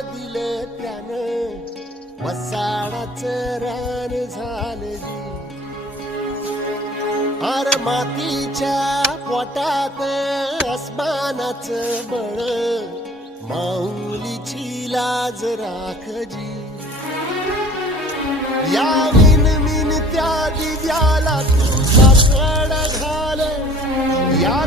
दिलं त्यानं, वसाडाचं रान झालं जी. अर मातीच्या पोटात अस्मानाचं बळ, माऊलीची लाज राखजी. या विनमिन त्या दिव्याला तू सासड घाल, या